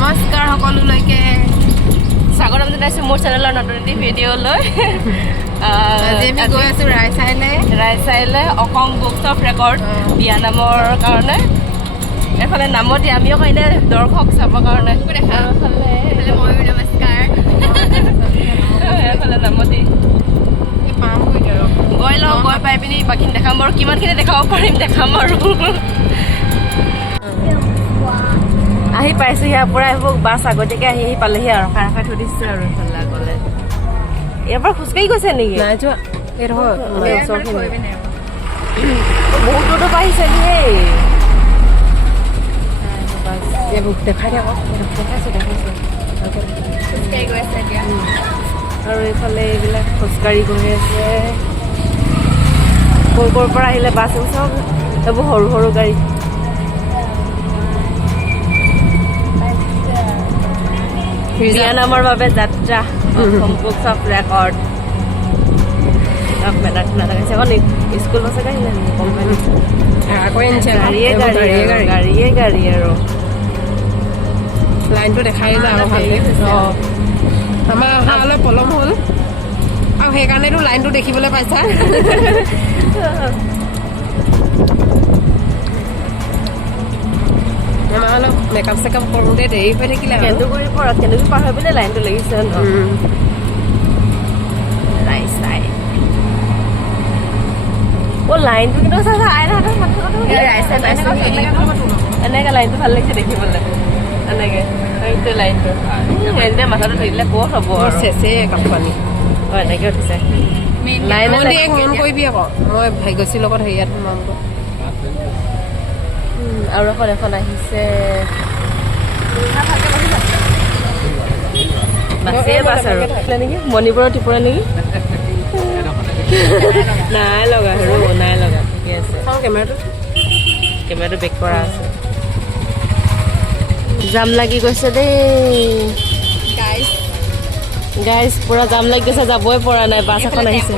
নমস্কাৰ সকলোলৈকে স্বাগতম জনাইছোঁ মোৰ চেনেলৰ নতুন এটি ভিডিঅ'লৈ আজি আমি গৈ আছোঁ ৰাইচাইলে অসম বুকছ অফ ৰেকৰ্ড বিয়ানামৰ কাৰণে এফালে নামতি আমিও এনে দৰ্শক চাবৰ কাৰণে ময়ো নমস্কাৰ এফালে নামতি গৈ লওঁ গৈ পাই পিনি বাকীখিনি দেখাম বাৰু কিমানখিনি দেখাব পাৰিম দেখাম আৰু আহি পাইছোঁ ইয়াৰ পৰা এইবোৰ বাছ আগতীয়াকৈ আহি পালেহি আৰু ৰখাই থৈ দিছে আৰু এইফালে গ'লে ইয়াৰ পৰা খোজকাঢ়ি গৈছে নেকি নাই যোৱা বহুত দূৰৰ পৰা আহিছে সেই দেখাই থাকক দেখাইছোঁ আৰু এইফালে এইবিলাক খোজকাঢ়ি গৈ আছে ক'ৰ পৰা আহিলে বাছ চব এইবোৰ সৰু সৰু গাড়ী বিয়ানামৰ বাবে যাত্ৰা অসম বুকছ অফ ৰেকৰ্ড মেলা ঠেলা লগাইছে আকৌ স্কুল বাছকে আহিলে কোম্পানী গাড়ীয়ে গাড়ী আৰু লাইনটো দেখাই যাওঁ আমাৰ অহা অলপ পলম হ'ল আৰু সেইকাৰণেতো লাইনটো দেখিবলৈ পাইছা আমাৰ অলপ মেকআপ চেকআপ কৰোঁতে দেৰি হৈ থাকিলে কেন্দুগুৰি পৰা কেন্দুগুৰি পাৰ হৈ পিনে লাইনটো লাগিছে ৰাইচাই লাইনটো কিন্তু এনেকৈ লাইনটো ভাল লাগিছে দেখিবলৈ এনেকৈ সেইটো লাইনটো এনে মাথাটো ধৰিলে ক'ত হ'ব চেচে কাপোৰনি এনেকৈ উঠিছে লাইন মন কৰিবি আকৌ মই ভাগ্যশ্ৰীৰ লগত হেৰিয়াত সোমামগৈ আৰু এখন আহিছে বাছ আৰু নেকি মণিপুৰৰ ত্ৰিপুৰা নেকি নাই লগা নাই লগা ঠিকে আছে কেমেৰাটো বেক কৰা আছে জাম লাগি গৈছে দেই গাইজ পুৰা জাম লাগি গৈছে যাবই পৰা নাই বাছ এখন আহিছে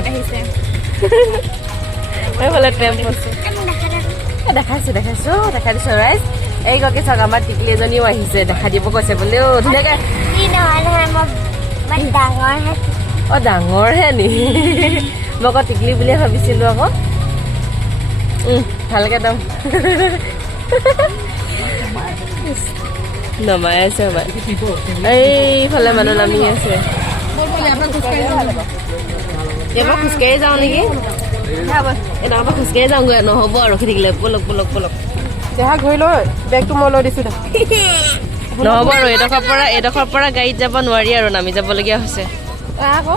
এইফালে টেম্পো আছে দেখাইছোঁ দেখাই দিছোঁ ৰাইজ এইগৰাকী চাওক আমাৰ টিকলি এজনীও আহিছে দেখা দিব কৈছে বোলে ধুনীয়াকৈ ডাঙৰহে নি মই আকৌ টিকলি বুলিয়ে ভাবিছিলোঁ আকৌ ভালকৈ দম নমাই আছে এইফালে মানুহ নামি আছে এবাৰ খোজকাঢ়ি যাওঁ নেকি এনেকুৱা খোজকাঢ়ি যাওঁগৈ নহ'ব আৰু ৰখি থাকিলে বলক দেহা ঘূৰি লৈ বেগটো মই লৈ দিছোঁ নহ'ব আৰু এইডোখৰ পৰা গাড়ীত যাব নোৱাৰি আৰু নামি যাবলগীয়া হৈছে আকৌ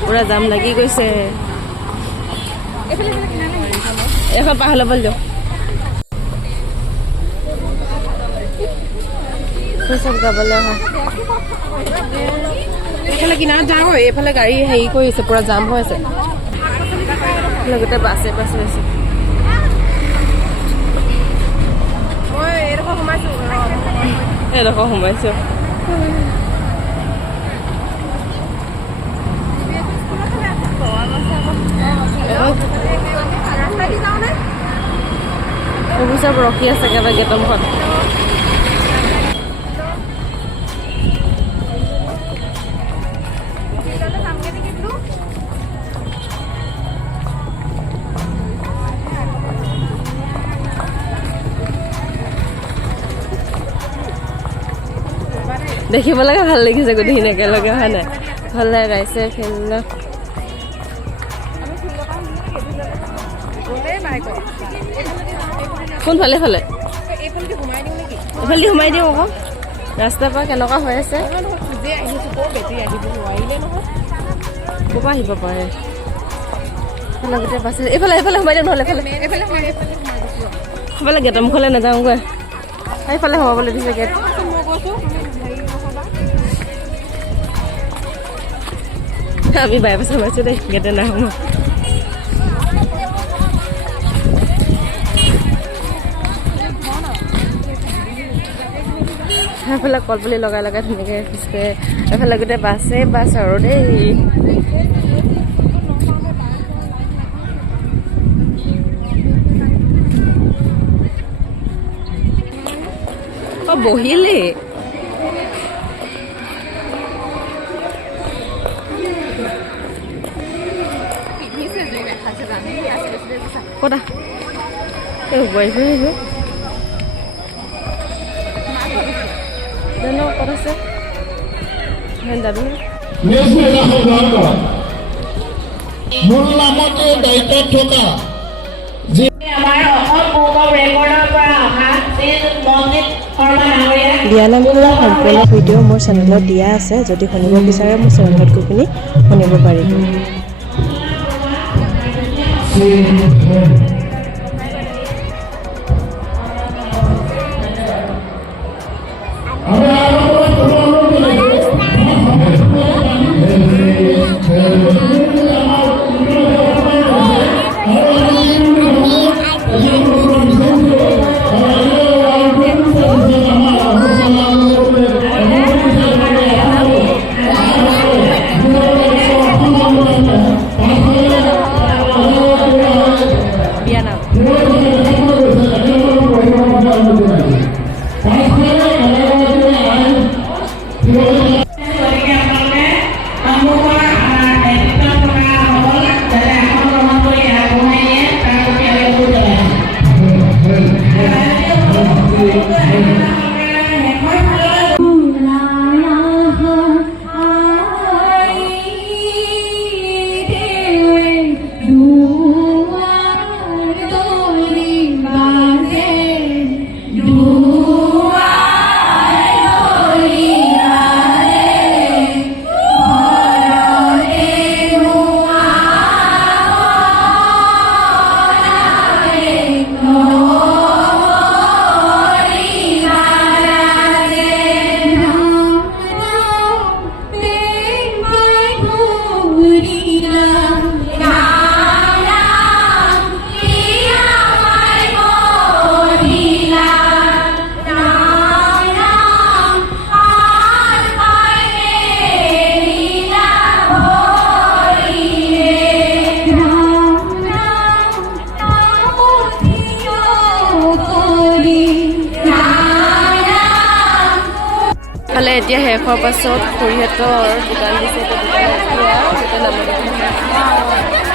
পুৰা জাম লাগি গৈছে এখন পাৰ ল'ব দিয়ক চব যাবলৈ হয় এইফালে কিনাৰত যাওঁ এইফালে গাড়ী হেৰি কৰিছে পুৰা জাম হৈ আছে লগতে বাছে হৈছে মই এইডোখৰ সোমাইছোঁ এইবোৰ চব ৰখি আছে একেবাৰে গেটৰ মুখত দেখিবলৈকে ভাল লাগিছে গোটেইখিনি একেলগে হয় নাই ভাল লগাইছে খেল কোনফালে এইফালে সোমাই দিওঁ আকৌ ৰাস্তাৰ পৰা কেনেকুৱা হৈ আছে ক'ৰ পৰা আহিব পাৰে গোটেই বাছে এইফালে সোমাই দিওঁ নহ'লে এইফালে গেটৰ মুখলৈ নাযাওঁগৈ এইফালে সোমাবলৈ দিছে গেট আমি বাইপাছ সোমাইছোঁ দেই গেটে নাহোঁ সেইফালে কলপুলি লগাই লগাই ধুনীয়াকৈ খোজকাঢ়ে এইফালে গোটেই বাছ আৰু দেই বহিলে ক'তা এই বহিব জানো ক'ত আছে দাদু মূল নামতে দায়িত্বত থকা বিয়ানামৰ সম্পূৰ্ণ ভিডিঅ' মোৰ চেনেলত দিয়া আছে যদি শুনিব বিচাৰে মোৰ চেনেলত গৈ পিনি শুনিব পাৰিব এতিয়া শেষ হোৱাৰ পাছত খুৰীহঁতৰ দোকান দিছে দোকানত